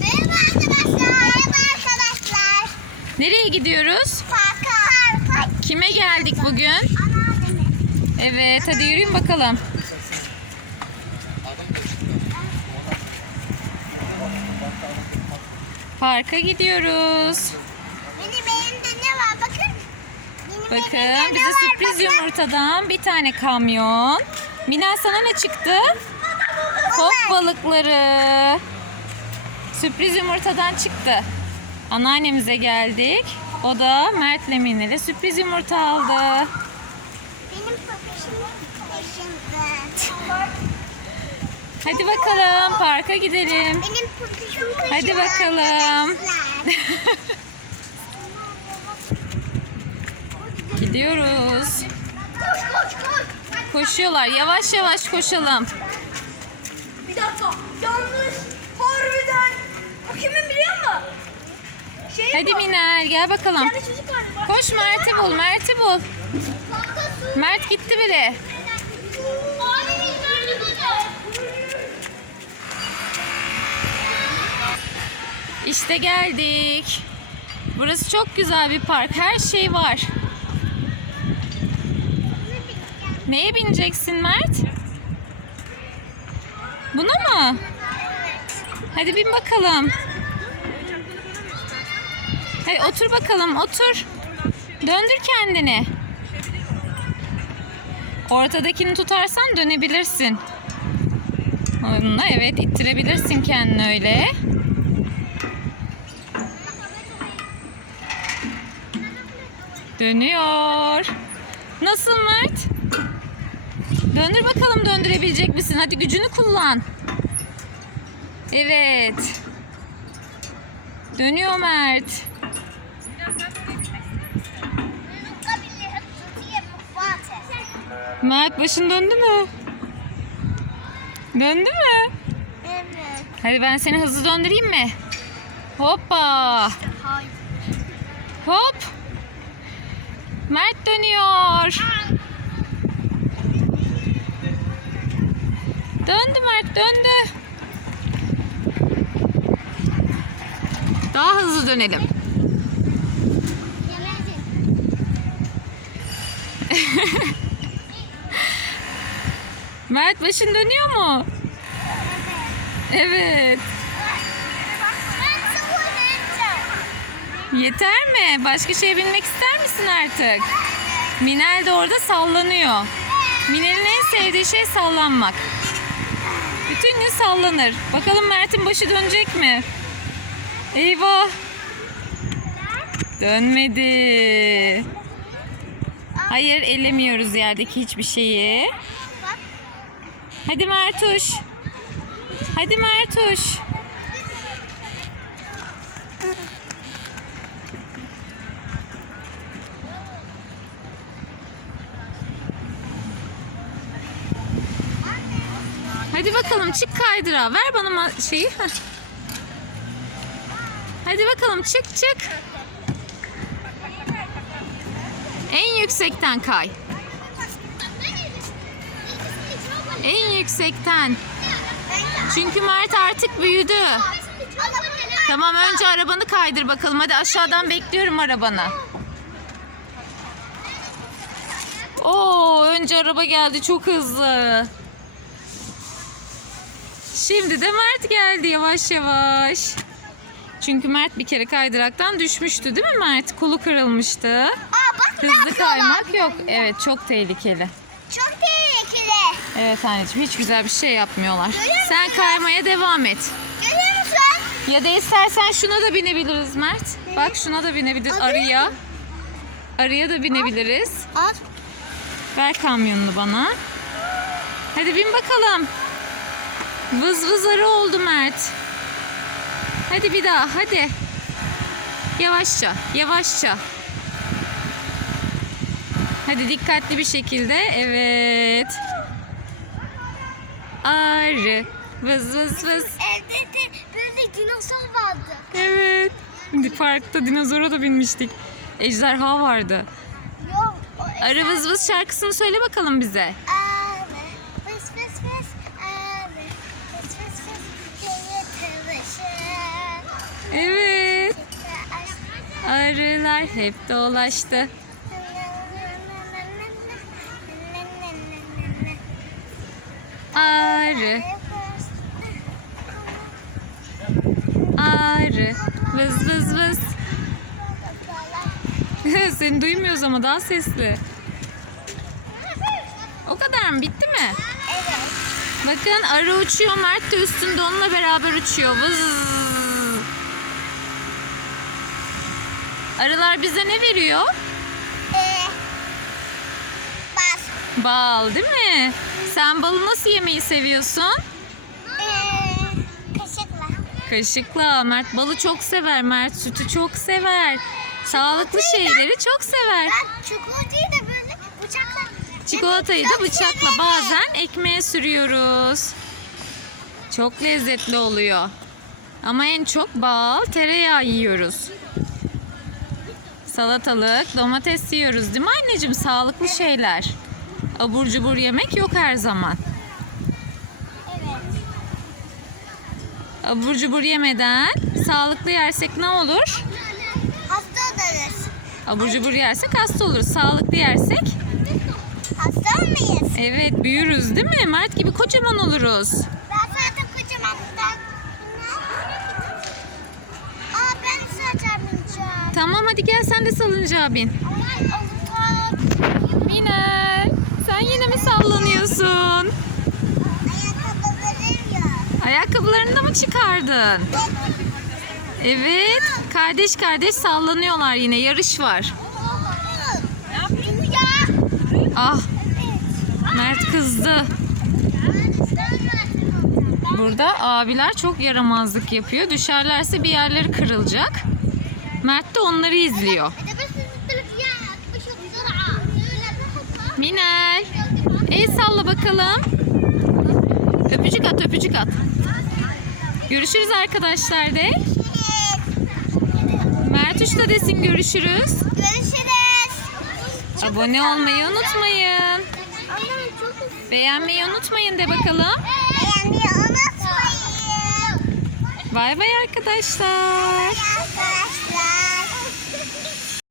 Merhaba arkadaşlar. Merhaba arkadaşlar. Nereye gidiyoruz? Parka. Parka. Kime geldik bugün? Anneanneme. Evet hadi yürüyün bakalım. Parka gidiyoruz. Benim elimde ne var bakın. Benim Bakın elimde ne bize var, sürpriz bakın. yumurtadan bir tane kamyon. Mina sana ne çıktı? Top balıkları. Sürpriz yumurtadan çıktı. Anneannemize geldik. O da Mert'le Mine'yle sürpriz yumurta aldı. Benim papişim peşinde. Hadi bakalım parka gidelim. Benim papişim. Hadi bakalım. Gidiyoruz. Koş koş koş. Koşuyorlar. Yavaş yavaş koşalım. Bir dakika. Yanlış. Harbiden. O kimin biliyor musun? Şey Hadi bu. Minel gel bakalım. Çocuk var. Koş Mert'i bul. Mert'i bul. Kanka su. Mert gitti bile. Abi nerede burada? İşte geldik. Burası çok güzel bir park. Her şey var. Neye bineceksin Mert? Buna mı? Hadi bin bakalım. Hadi otur bakalım otur. Döndür kendini. Ortadakini tutarsan dönebilirsin. Onunla evet ittirebilirsin kendini öyle. Dönüyor. Nasıl Mert? Döndür bakalım döndürebilecek misin? Hadi gücünü kullan. Evet. Dönüyor Mert. Mert başın döndü mü? Döndü mü? Evet. Hadi ben seni hızlı döndüreyim mi? Hoppa. Hop. Mert dönüyor. Döndü Mert döndü. Daha hızlı dönelim. Mert başın dönüyor mu? Evet. Yeter mi? Başka şeye binmek ister misin artık? Minel de orada sallanıyor. Minel'in en sevdiği şey sallanmak. Bütün gün sallanır. Bakalım Mert'in başı dönecek mi? Eyvah. Dönmedi. Hayır ellemiyoruz yerdeki hiçbir şeyi. Hadi Mertuş. Hadi Mertuş. Hadi bakalım çık kaydıra. Ver bana şeyi. Hadi bakalım çık çık. En yüksekten kay. En yüksekten. Çünkü Mert artık büyüdü. Tamam önce arabanı kaydır bakalım. Hadi aşağıdan bekliyorum arabanı. Oo önce araba geldi çok hızlı. Şimdi de Mert geldi yavaş yavaş. Çünkü Mert bir kere kaydıraktan düşmüştü değil mi Mert? Kolu kırılmıştı. Aa bak ne Hızlı kaymak yok. Evet çok tehlikeli. Çok tehlikeli. Evet anneciğim hiç güzel bir şey yapmıyorlar. Görüyor Sen musun? kaymaya devam et. Görüyor musun? Ya da istersen şuna da binebiliriz Mert. Bak şuna da binebiliriz arıya. Arıya da binebiliriz. Al. Ver kamyonunu bana. Hadi bin bakalım. Vız vız arı oldu Mert. Hadi bir daha hadi. Yavaşça yavaşça. Hadi dikkatli bir şekilde. Evet. Arı. Vız vız vız. Evde de böyle dinozor vardı. Evet. Parkta dinozora da binmiştik. Ejderha vardı. Yok. Arı vız vız şarkısını söyle bakalım bize. Arı, Arılar hep dolaştı. Arı, arı, vız vız vız. Seni duymuyoruz ama daha sesli. O kadar mı? Bitti mi? Evet. Bakın arı uçuyor. Mert de üstünde onunla beraber uçuyor. Vız. Arılar bize ne veriyor? Ee, bas. Bal değil mi? Sen balı nasıl yemeyi seviyorsun? Ee, kaşıkla. Kaşıkla. Mert balı çok sever. Mert sütü çok sever. Sağlıklı şeyleri çok sever. Ben çikolatayı da böyle bıçakla. Çikolatayı da bıçakla bazen ekmeğe sürüyoruz. Çok lezzetli oluyor. Ama en çok bal, tereyağı yiyoruz. Salatalık, domates yiyoruz değil mi anneciğim? Sağlıklı şeyler. Abur cubur yemek yok her zaman. Abur cubur yemeden sağlıklı yersek ne olur? Hasta oluruz. Abur cubur yersek hasta oluruz. Sağlıklı yersek Hasta mıyız? evet büyürüz değil mi? Mert gibi kocaman oluruz. Ben zaten kocaman ben. Aa ben saçar bineceğim. Tamam hadi gel sen de salıncağa bin. Minel sen yine mi sallanıyorsun? Ayakkabılarını da mı çıkardın? Evet kardeş kardeş sallanıyorlar yine yarış var. Ah Mert kızdı. Burada abiler çok yaramazlık yapıyor. Düşerlerse bir yerleri kırılacak. Mert de onları izliyor. Minel el salla bakalım. Öpücük at öpücük at. Görüşürüz arkadaşlar de. Mert Uç da desin görüşürüz. Görüşürüz. Abone olmayı unutmayın. Beğenmeyi unutmayın de bakalım. beğenmeyi unutmayın. Bay bay arkadaşlar. Arkadaşlar.